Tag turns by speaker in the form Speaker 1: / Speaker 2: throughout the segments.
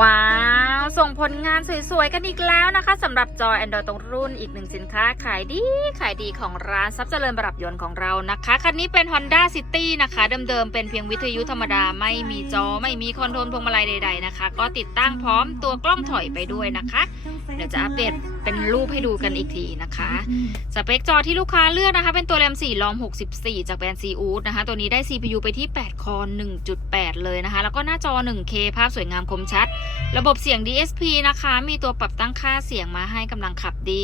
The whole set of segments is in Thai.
Speaker 1: ว้าว ส่งผลงานสวยๆ กันอีกแล้วนะคะสำหรับจอ Android ตรงรุ่นอีกหนึ่งสินค้าขายดีขายดีของร้านซับเจริญปรับยนต์ของเรานะคะ คันนี้เป็น Honda City นะคะ เดิมๆ เป็นเพียงวิทยุธรรมดาไม่มีจอไม่มีคอนโทรลพวงมาลัยใดๆนะคะ ก็ติดตั้งพร้อมตัวกล้องถอยไปด้วยนะคะ เดี๋ยวจะอัปเดต เป็นรูปให้ดูกันอีกทีนะคะ สเปคจอที่ลูกค้าเลือกนะคะ เป็นตัวแรม4ลอม 64 จากแบรนด์ซีอูดนะคะ ตัวนี้ได้ CPU ไปที่ 8 คอ1.8 เลยนะคะ แล้วก็หน้าจอ 1K ภาพสวยงามคมชัด ระบบเสียง DSP นะคะ มีตัวปรับตั้งค่าเสียงมาให้กำลังขับดี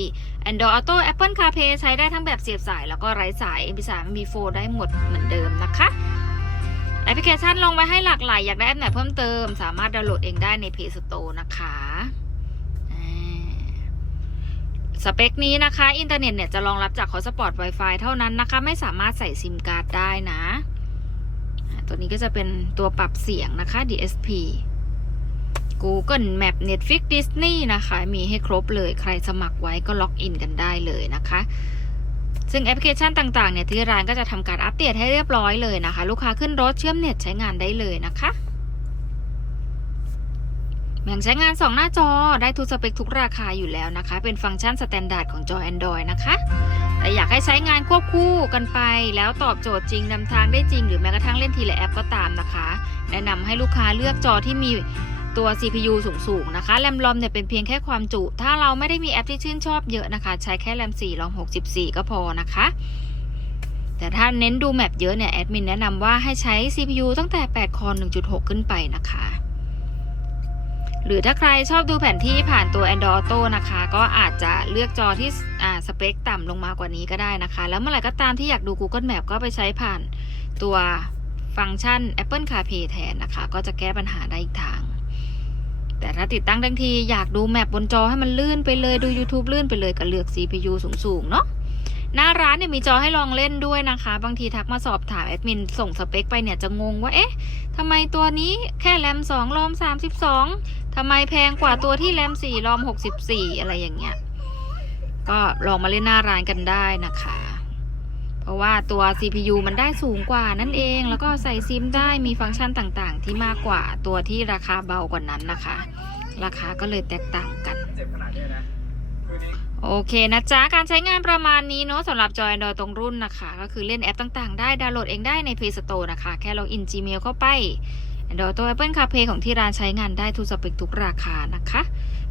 Speaker 1: Android Auto Apple CarPlay ใช้ได้ทั้งแบบเสียบสาย แล้วก็ไร้สาย MP3 MP4 ได้หมดเหมือนเดิมนะคะแอปพลิเคชันลงไว้ให้หลากหลาย อยากได้แอปไหนเพิ่มเติม สามารถดาวน์โหลดเองได้ใน Play Store นะคะอ่า สเปคนี้นะคะ อินเทอร์เน็ตเนี่ยจะรองรับจาก Hotspot Wi-Fi เท่านั้นนะคะ ไม่สามารถใส่ซิมการ์ดได้นะ ตัวนี้ก็จะเป็นตัวปรับเสียงนะคะ DSP Google Map Netflix Disney นะคะ มีให้ครบเลยใครสมัครไว้ก็ล็อกอินกันได้เลยนะคะ ซึ่งแอปพลิเคชันต่างๆเนี่ยที่ร้านก็จะทำการอัปเดตให้เรียบร้อยเลยนะคะ ลูกค้าขึ้นรถเชื่อมเน็ตใช้งานได้เลยนะคะ งใช้งาน 2 หน้าจอได้ทุกสเปคทุกราคาอยู่แล้วนะคะ เป็นฟังก์ชันสแตนดาร์ดของจอ Android นะคะ แต่อยากให้ใช้งานควบคู่กันไป แล้วตอบโจทย์จริงนำทางได้จริง หรือแม้กระทั่งเล่นทีละแอปก็ตามนะคะ แนะนำให้ลูกค้าเลือกจอที่มีตัว CPU สูงๆ นะคะ แรมรอมเนี่ยเป็นเพียงแค่ความจุ ถ้าเราไม่ได้มีแอปที่ชื่นชอบเยอะนะคะ ใช้แค่แรม4รอม64 ก็พอนะคะ แต่ถ้าเน้นดูแมปเยอะเนี่ย แอดมินแนะนำว่าให้ใช้ CPU ตั้งแต่ 8 คอ1.6 ขึ้นไปนะคะ หรือถ้าใครชอบดูแผนที่ผ่านตัว Android Auto นะคะ ก็อาจจะเลือกจอที่อ่าสเปคต่ำลงมากว่านี้ก็ได้นะคะ แล้วเมื่อไหร่ก็ตามที่อยากดู Google Map ก็ไปใช้ผ่านตัวฟังก์ชัน Apple CarPlay แทนนะคะ ก็จะแก้ปัญหาได้อีกทาง แต่ถ้าติดตั้งทั้งทีอยากดูแมปบนจอให้มันลื่นไปเลยดู YouTube ลื่นไปเลยก็เลือก CPU สูงๆ เนาะ หน้าร้านเนี่ยมีจอให้ลองเล่นด้วยนะคะ บางทีทักมาสอบถามแอดมินส่งสเปคไปเนี่ยจะงงว่าเอ๊ะทำไมตัวนี้แค่แรม2รอม 32ทำไมแพงกว่าตัวที่แรม4รอม 64 อะไรอย่างเงี้ยก็ลองมาเล่นหน้าร้านกันได้นะคะ เพราะว่าตัว CPU มันได้สูงกว่านั่นเอง แล้วก็ใส่ซิมได้มีฟังก์ชันต่างๆ ที่มากกว่าตัวที่ราคาเบากว่านั้นนะคะ ราคาก็เลยแตกต่างกัน
Speaker 2: เจ็บขนาดเนี้ยนะคือนี้
Speaker 1: โอเคนะจ๊ะ การใช้งานประมาณนี้เนาะสำหรับจอย Android ตรงรุ่นนะคะ ก็คือเล่นแอปต่างๆ ได้ดาวน์โหลดเองได้ใน Play Store นะคะ แค่ล็อกอิน Gmail เข้าไป Android ตัว Apple CarPlay ของที่ร้านใช้งานได้ทุกสเปคทุกราคานะคะ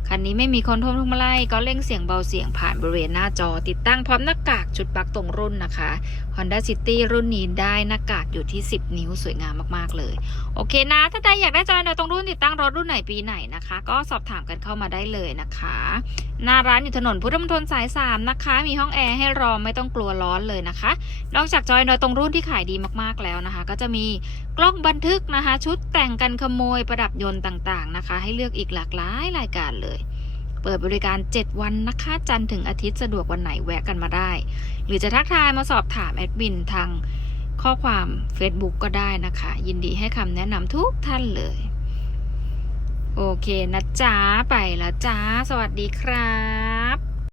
Speaker 1: คันนี้ไม่มีคอนโทรลพวงมาไลัยก็เร่งเสียงเบาเสียงผ่านบริเวณหน้าจอ ติดตั้งพร้อมหน้ากากชุดปักตรงรุ่นนะคะ Honda City รุ่นนี้ได้หน้ากากอยู่ที่ 10 นิ้วสวยงามมากๆเลย โอเคนะ ถ้าใครอยากได้จอย Android ตรงรุ่นติดตั้งรถรุ่นไหนปีไหนนะคะ ก็สอบถามกันเข้ามาได้เลยนะคะ หน้าร้านอยู่ถนนพุทธมณฑลสาย 3 นะคะ มีห้องแอร์ให้รอไม่ต้องกลัวร้อนเลยนะคะ นอกจากจอยนอยตรงรุ่นที่ขายดีมากๆแล้วนะคะ ก็จะมีกล้องบันทึกนะคะ ชุดแต่งกันขโมยประดับยนต์ต่างๆนะคะ ให้เลือกอีกหลากหลายรายการเลย เปิดบริการ 7 วันนะคะ จันทร์ถึงอาทิตย์สะดวกวันไหนแวะกันมาได้ หรือจะทักทายมาสอบถามแอดมินทางข้อความ Facebook ก็ได้นะคะ ยินดีให้คำแนะนำทุกท่านเลย โอเคนะจ๊ะ ไปแล้วจ้า สวัสดีครับ